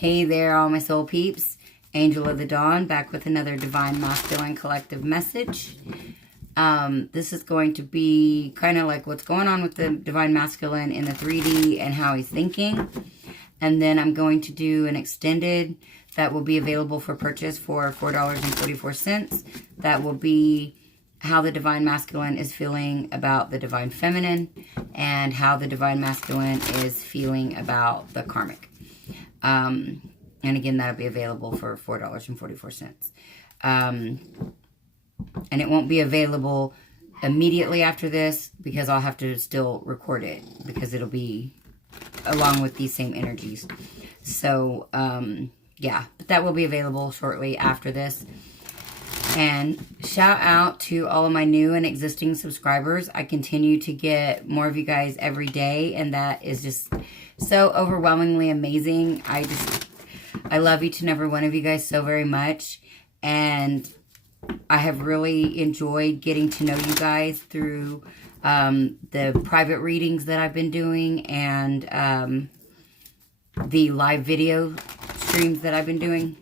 Hey there, all my soul peeps. Angel of the Dawn, back with another Divine Masculine Collective message. This is going to be kind of like what's going on with the Divine Masculine in the 3D and how he's thinking. And then I'm going to do an extended that will be available for purchase for $4.44. That will be how the Divine Masculine is feeling about the Divine Feminine and how the Divine Masculine is feeling about the Karmic. And again, that'll be available for $4.44. And it won't be available immediately after this because I'll have to still record it because it'll be along with these same energies. So, yeah, but that will be available shortly after this. And shout out to all of my new and existing subscribers. I continue to get more of you guys every day, and that is just so overwhelmingly amazing. I love each and every one of you guys so very much, and I have really enjoyed getting to know you guys through the private readings that I've been doing and the live video streams that I've been doing.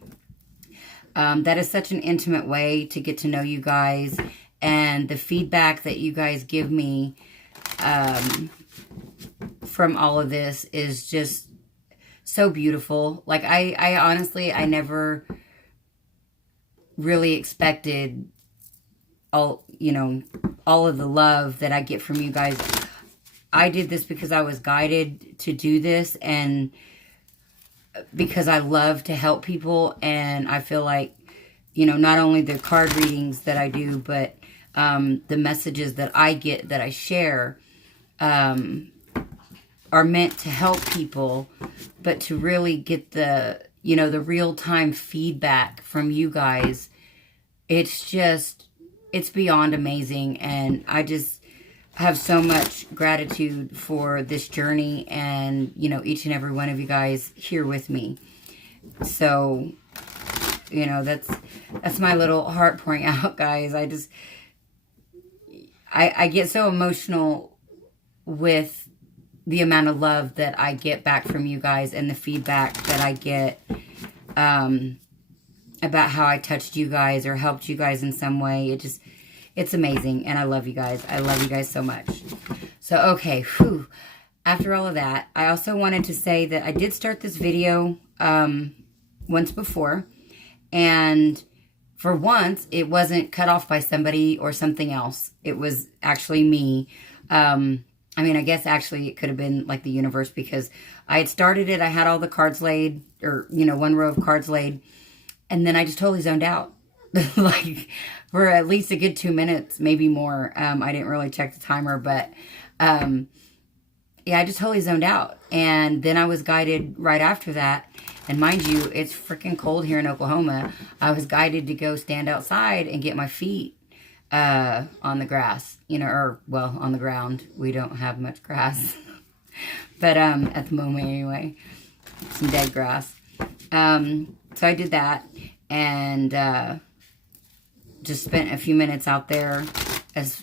That is such an intimate way to get to know you guys, and the feedback that you guys give me from all of this is just so beautiful. Like, I honestly, I never really expected all of the love that I get from you guys. I did this because I was guided to do this, and because I love to help people, and I feel like, not only the card readings that I do, but the messages that I get, that I share, are meant to help people, but to really get the real-time feedback from you guys, it's beyond amazing, and I just have so much gratitude for this journey and, each and every one of you guys here with me. So, that's my little heart pouring out, guys. I get so emotional with the amount of love that I get back from you guys and the feedback that I get about how I touched you guys or helped you guys in some way. It's amazing, and I love you guys. I love you guys so much. So, okay, after all of that, I also wanted to say that I did start this video once before, and for once, it wasn't cut off by somebody or something else. It was actually me. I guess actually it could have been like the universe, because I had started it. I had all the cards laid, or, one row of cards laid, and then I just totally zoned out. Like, for at least a good 2 minutes, maybe more. I didn't really check the timer, but yeah, I just totally zoned out. And then I was guided right after that. And mind you, it's freaking cold here in Oklahoma. I was guided to go stand outside and get my feet on the grass, on the ground. We don't have much grass, but at the moment anyway, some dead grass. So I did that, and just spent a few minutes out there, as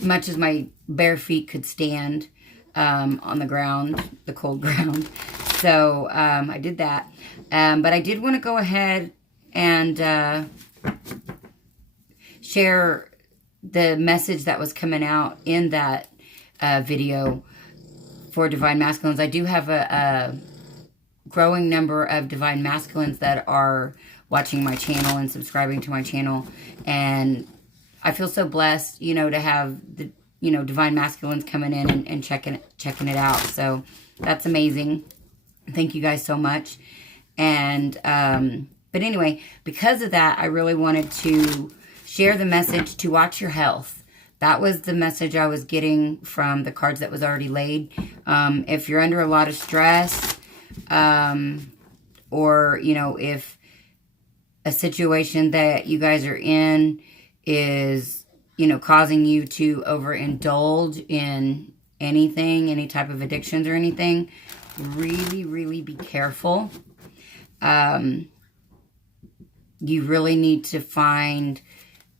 much as my bare feet could stand on the ground, the cold ground. So I did that. But I did want to go ahead and share the message that was coming out in that video for Divine Masculines. I do have a growing number of Divine Masculines that are watching my channel and subscribing to my channel, and I feel so blessed, to have the, Divine Masculines coming in and checking it out. So that's amazing. Thank you guys so much. And, but anyway, because of that, I really wanted to share the message to watch your health. That was the message I was getting from the cards that was already laid. If you're under a lot of stress, or, if a situation that you guys are in is, causing you to overindulge in anything, any type of addictions or anything, really, really be careful. You really need to find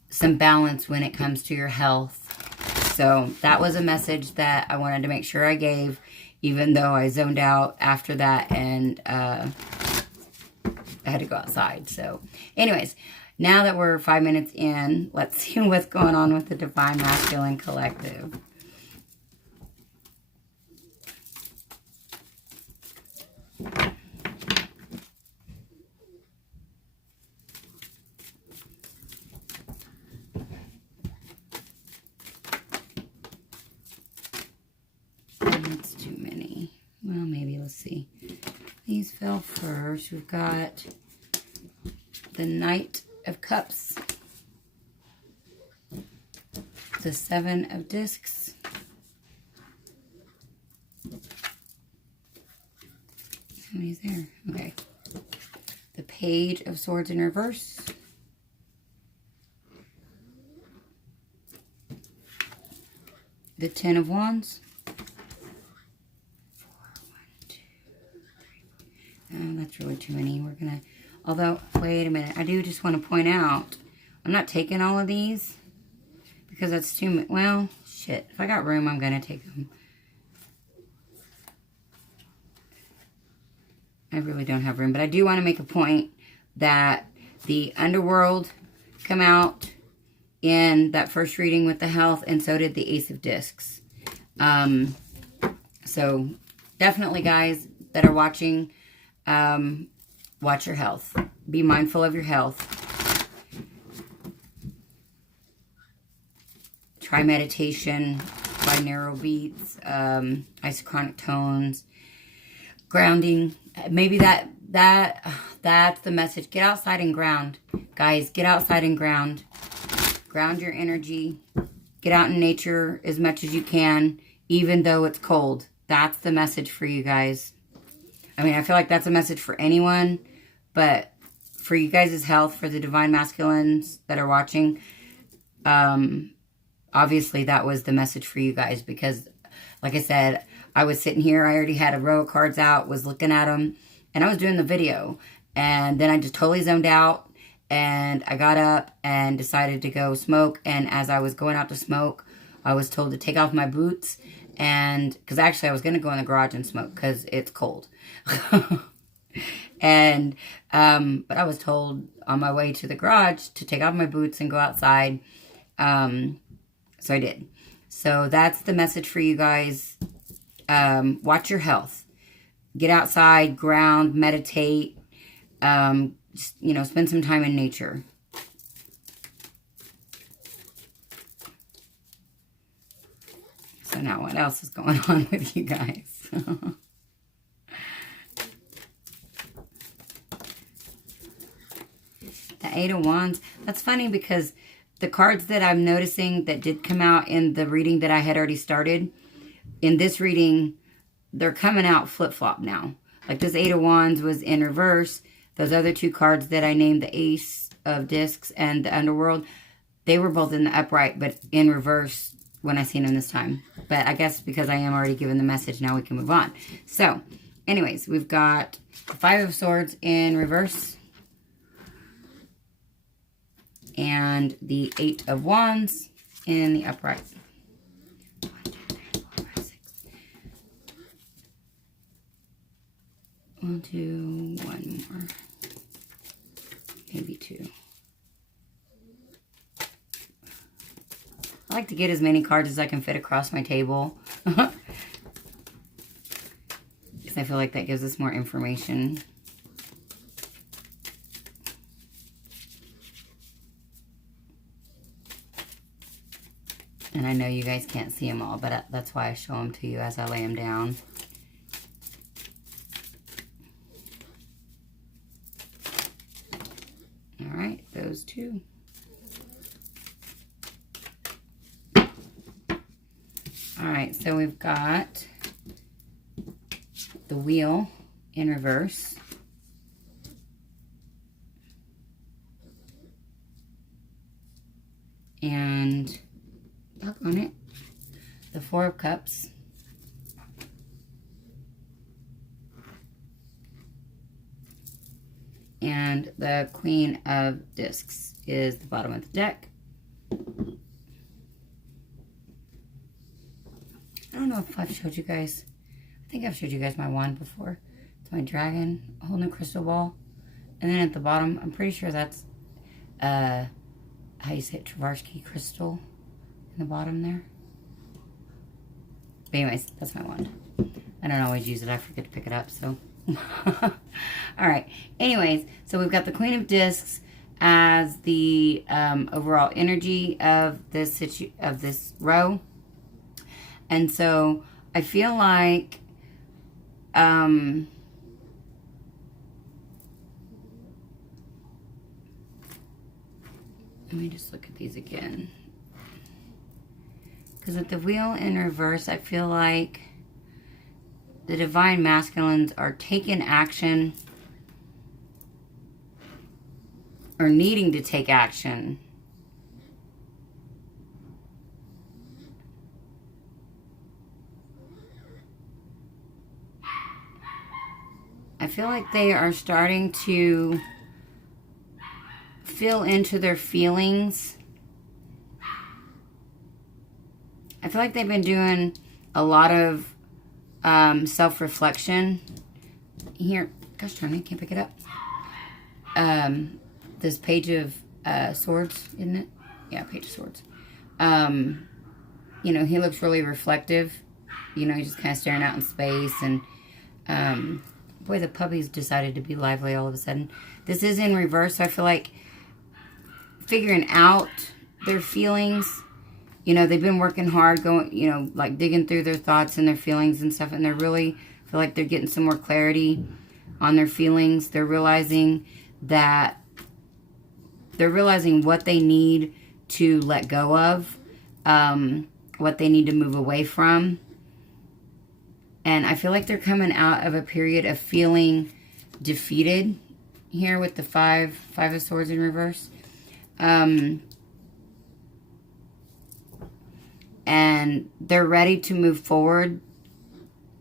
some balance when it comes to your health. So that was a message that I wanted to make sure I gave, even though I zoned out after that and I had to go outside. So anyways, now that we're 5 minutes in, let's see what's going on with the Divine Masculine Collective. That's too many. Well, maybe, let's see. These fell first. We've got the Knight of Cups, the Seven of Discs, how many is there? Okay. The Page of Swords in reverse, the Ten of Wands, that's really too many. We're gonna, although, wait a minute, I do just want to point out, I'm not taking all of these because that's too many. Well, shit, if I got room, I'm gonna take them. I really don't have room, but I do want to make a point that the Underworld come out in that first reading with the health, and so did the Ace of Discs. So definitely, guys that are watching, watch your health. Be mindful of your health. Try meditation, binaural beats, isochronic tones, grounding. Maybe that's the message. Get outside and ground. Guys, get outside and ground. Ground your energy. Get out in nature as much as you can, even though it's cold. That's the message for you guys. I mean, I feel like that's a message for anyone, but for you guys' health, for the Divine Masculines that are watching, obviously that was the message for you guys, because like I said, I was sitting here, I already had a row of cards out, was looking at them, and I was doing the video, and then I just totally zoned out, and I got up and decided to go smoke, and as I was going out to smoke, I was told to take off my boots, and because actually I was going to go in the garage and smoke because it's cold. And but I was told on my way to the garage to take off my boots and go outside, so I did. So that's the message for you guys. Watch your health. Get outside, ground, meditate, just, you know, spend some time in nature. So now what else is going on with you guys? The Eight of Wands. That's funny because the cards that I'm noticing that did come out in the reading that I had already started, in this reading, they're coming out flip-flop now. Like this Eight of Wands was in reverse. Those other two cards that I named, the Ace of Discs and the Underworld, they were both in the upright, but in reverse when I seen them this time. But I guess because I am already given the message, now we can move on. So, anyways, we've got the Five of Swords in reverse, and the Eight of Wands in the upright. 1, 2, 3, 4, 5, 6. 1, 2, 1 more. Maybe 2. I like to get as many cards as I can fit across my table. Because I feel like that gives us more information. And I know you guys can't see them all, but that's why I show them to you as I lay them down. All right, those two. All right, so we've got the Wheel in reverse. And back on it, the Four of Cups. And the Queen of Discs is the bottom of the deck. I don't know if I've showed you guys. I think I've showed you guys my wand before. It's my dragon holding a crystal ball. And then at the bottom, I'm pretty sure that's, how you say it, Tavarsky crystal in the bottom there. But anyways, that's my wand. I don't always use it. I forget to pick it up, so. All right. Anyways, so we've got the Queen of Discs as the overall energy of this row. And so I feel like let me just look at these again. Because with the wheel in reverse, I feel like the divine masculines are taking action or needing to take action. I feel like they are starting to feel into their feelings. I feel like they've been doing a lot of self-reflection. Here, gosh darn it, can't pick it up. This page of swords, isn't it? Yeah, page of swords. You know, he looks really reflective. You know, he's just kind of staring out in space. And, boy, the puppies decided to be lively all of a sudden. This is in reverse, so I feel like figuring out their feelings. You know, they've been working hard, going, you know, like digging through their thoughts and their feelings and stuff. And they're really, feel like they're getting some more clarity on their feelings. They're realizing what they need to let go of, what they need to move away from. And I feel like they're coming out of a period of feeling defeated here with the Five of Swords in reverse. And they're ready to move forward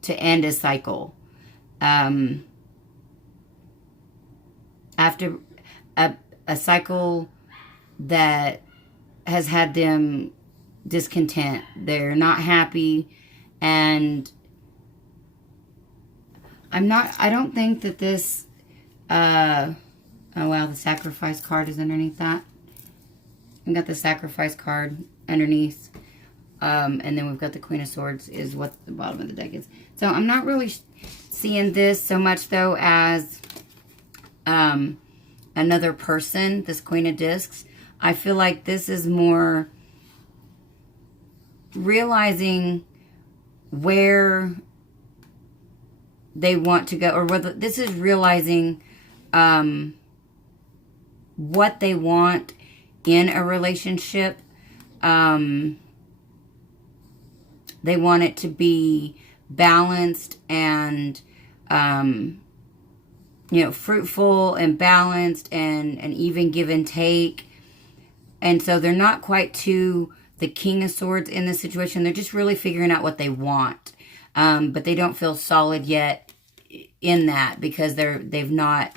to end a cycle. After a cycle that has had them discontent. They're not happy. And I don't think that this, oh wow, the sacrifice card is underneath that. We've got the sacrifice card underneath. And then we've got the Queen of Swords is what the bottom of the deck is. So I'm not really seeing this so much, though, as another person, this Queen of Discs. I feel like this is more realizing where they want to go, or whether this is realizing what they want in a relationship. They want it to be balanced and, you know, fruitful and balanced and even give and take. And so they're not quite to the King of Swords in this situation. They're just really figuring out what they want. But they don't feel solid yet in that because they've not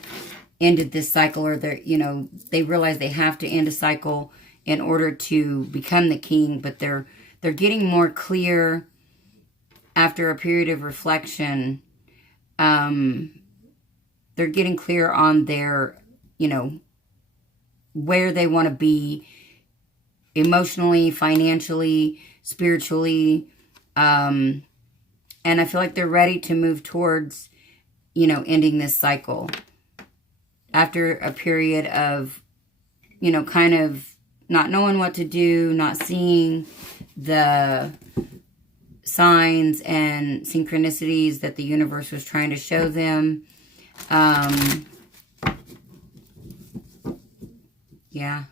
ended this cycle, or they realize they have to end a cycle in order to become the king, but they're getting more clear after a period of reflection. They're getting clear on their, where they want to be emotionally, financially, spiritually. And I feel like they're ready to move towards, ending this cycle. After a period of, kind of not knowing what to do, not seeing the signs and synchronicities that the universe was trying to show them. Yeah.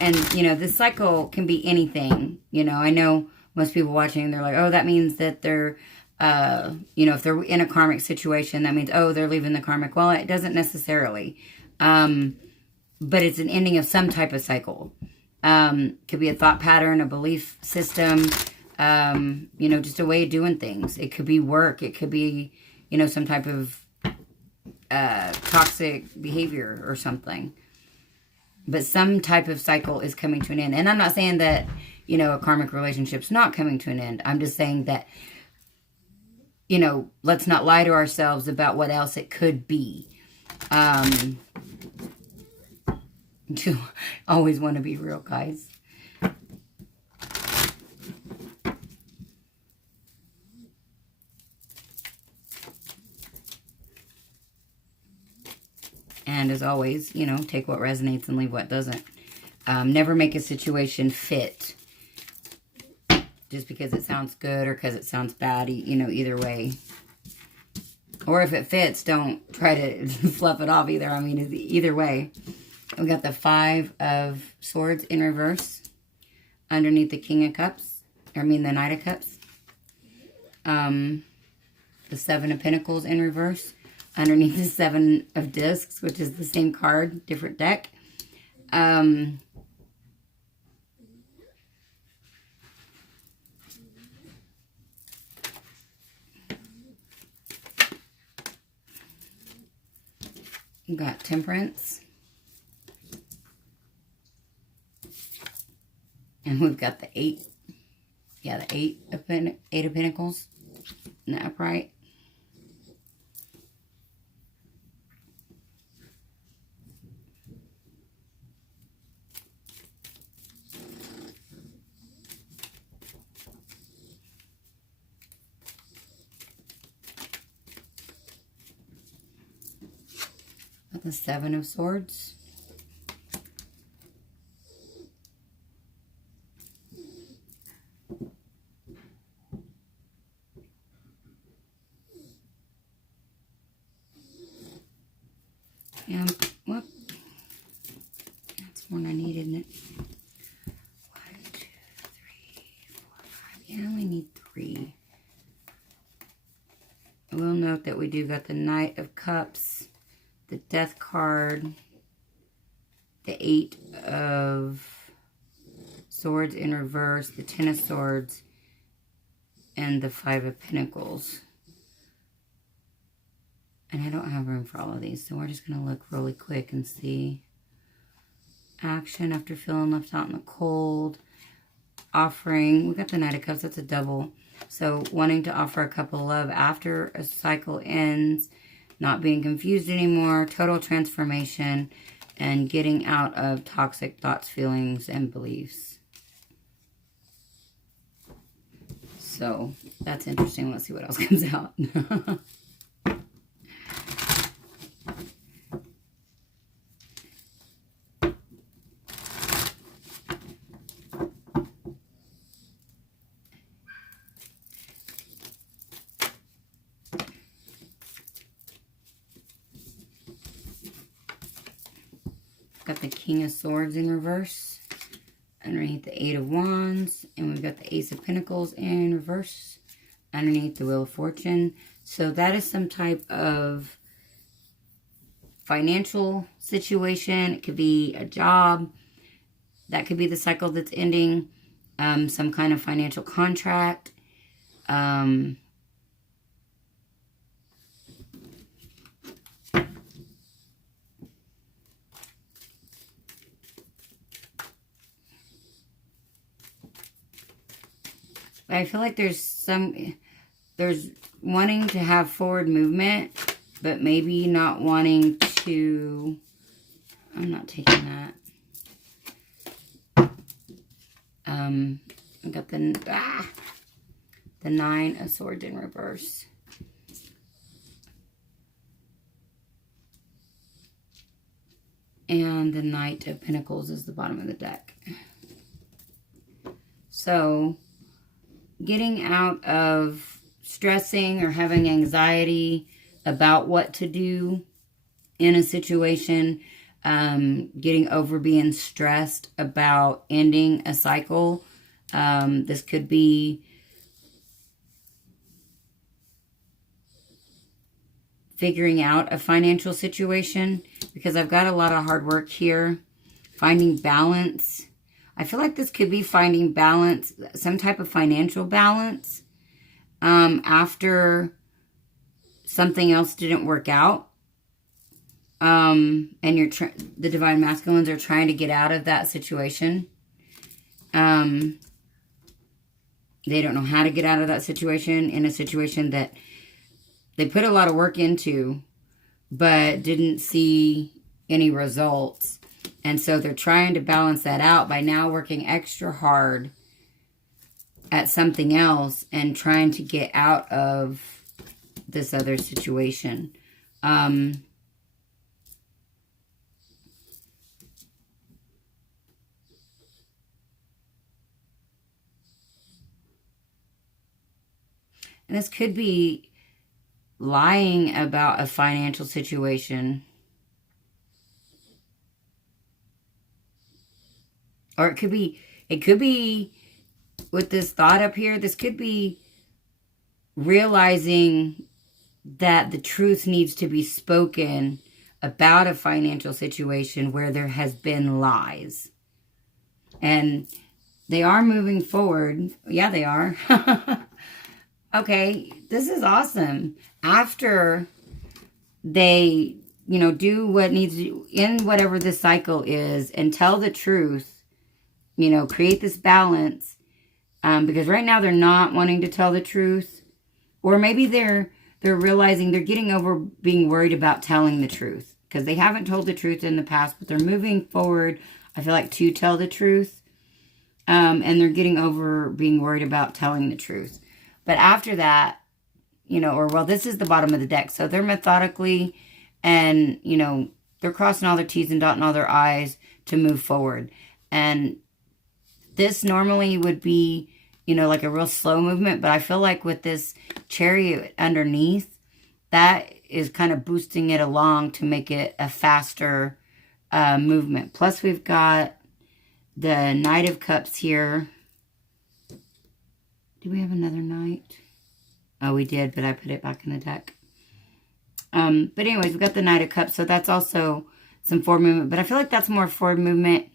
And, this cycle can be anything. I know most people watching, they're like, oh, that means that they're, if they're in a karmic situation, that means, oh, they're leaving the karmic. Well, it doesn't necessarily. But it's an ending of some type of cycle. Could be a thought pattern, a belief system, just a way of doing things. It could be work. It could be, some type of toxic behavior or something. But some type of cycle is coming to an end. And I'm not saying that, you know, a karmic relationship's not coming to an end. I'm just saying that, you know, let's not lie to ourselves about what else it could be. Do always want to be real, guys. And as always, you know, take what resonates and leave what doesn't. Never make a situation fit just because it sounds good or because it sounds bad, you know, either way. Or if it fits, don't try to fluff it off either. I mean, either way. We got the 5 of Swords in reverse underneath the King of Cups. I mean, the Knight of Cups. The 7 of Pentacles in reverse underneath the 7 of Discs, which is the same card, different deck. You got Temperance. And we've got the 8. Yeah, the 8 of Pentacles in the upright. The 7 of Swords. Yeah, whoop. That's one I need, isn't it? 1, 2, 3, 4, 5. Yeah, I only need 3. I will note that we do got the Knight of Cups, the Death card, the 8 of Swords in reverse, the 10 of Swords, and the 5 of Pentacles. And I don't have room for all of these, so we're just going to look really quick and see. Action after feeling left out in the cold. Offering, we got the Knight of Cups, that's a double. So wanting to offer a couple of love after a cycle ends. Not being confused anymore, total transformation, and getting out of toxic thoughts, feelings, and beliefs. So, that's interesting. Let's see what else comes out. Got the King of Swords in reverse underneath the 8 of Wands, and we've got the Ace of Pentacles in reverse underneath the Wheel of Fortune. So that is some type of financial situation. It could be a job. That could be the cycle that's ending. Some kind of financial contract. I feel like there's wanting to have forward movement, but maybe not wanting to, I'm not taking that. I got the 9 of Swords in reverse. And the Knight of Pentacles is the bottom of the deck. So, getting out of stressing or having anxiety about what to do in a situation, getting over being stressed about ending a cycle. This could be figuring out a financial situation, because I've got a lot of hard work here. Finding balance. I feel like this could be finding balance, some type of financial balance, after something else didn't work out. And the Divine Masculines are trying to get out of that situation. They don't know how to get out of that situation, in a situation that they put a lot of work into, but didn't see any results. And so they're trying to balance that out by now working extra hard at something else and trying to get out of this other situation. And this could be lying about a financial situation. Or it could be with this thought up here, this could be realizing that the truth needs to be spoken about a financial situation where there has been lies. And they are moving forward. Yeah, they are. Okay, this is awesome. After they, do what needs to, in whatever this cycle is, and tell the truth, create this balance, because right now they're not wanting to tell the truth, or maybe they're realizing they're getting over being worried about telling the truth, because they haven't told the truth in the past, but they're moving forward, I feel like, to tell the truth, and they're getting over being worried about telling the truth. But after that, this is the bottom of the deck. So they're methodically and, they're crossing all their T's and dotting all their I's to move forward. And this normally would be, like a real slow movement. But I feel like with this chariot underneath, that is kind of boosting it along to make it a faster movement. Plus we've got the Knight of Cups here. Do we have another Knight? Oh, we did, but I put it back in the deck. But anyways, we've got the Knight of Cups, so that's also some forward movement. But I feel like that's more forward movement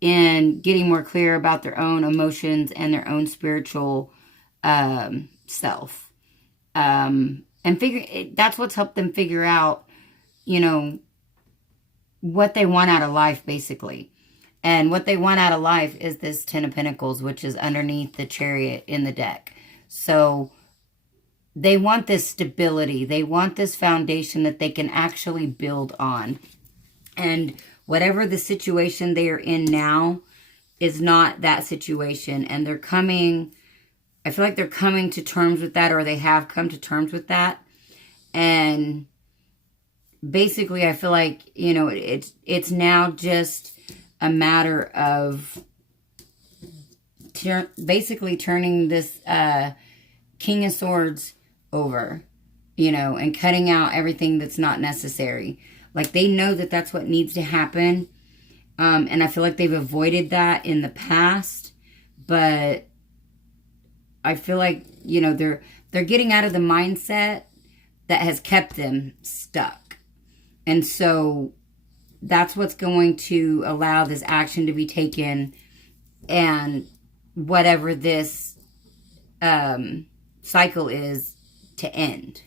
in getting more clear about their own emotions and their own spiritual self. And that's what's helped them figure out, what they want out of life, basically. And what they want out of life is this Ten of Pentacles, which is underneath the Chariot in the deck. So they want this stability. They want this foundation that they can actually build on. And whatever the situation they are in now is not that situation. And they're coming, I feel like they're coming to terms with that, or they have come to terms with that. And basically, I feel like, it's now just a matter of basically turning this King of Swords over, and cutting out everything that's not necessary. Like, they know that that's what needs to happen. And I feel like they've avoided that in the past. But I feel like, they're getting out of the mindset that has kept them stuck. And so that's what's going to allow this action to be taken, and whatever this cycle is to end.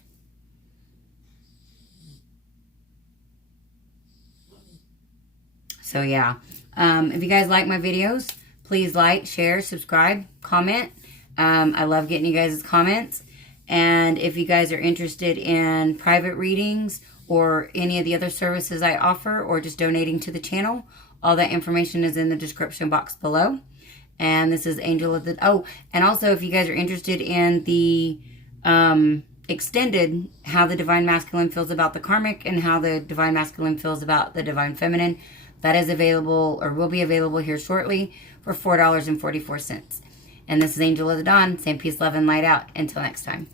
So yeah, if you guys like my videos, please like, share, subscribe, comment. I love getting you guys' comments. And if you guys are interested in private readings or any of the other services I offer, or just donating to the channel, all that information is in the description box below. And this is Angel of the... Oh, and also if you guys are interested in the extended, how the Divine Masculine feels about the Karmic and how the Divine Masculine feels about the Divine Feminine, that is available, or will be available here shortly, for $4.44. And this is Angel of the Dawn, saying peace, love, and light out. Until next time.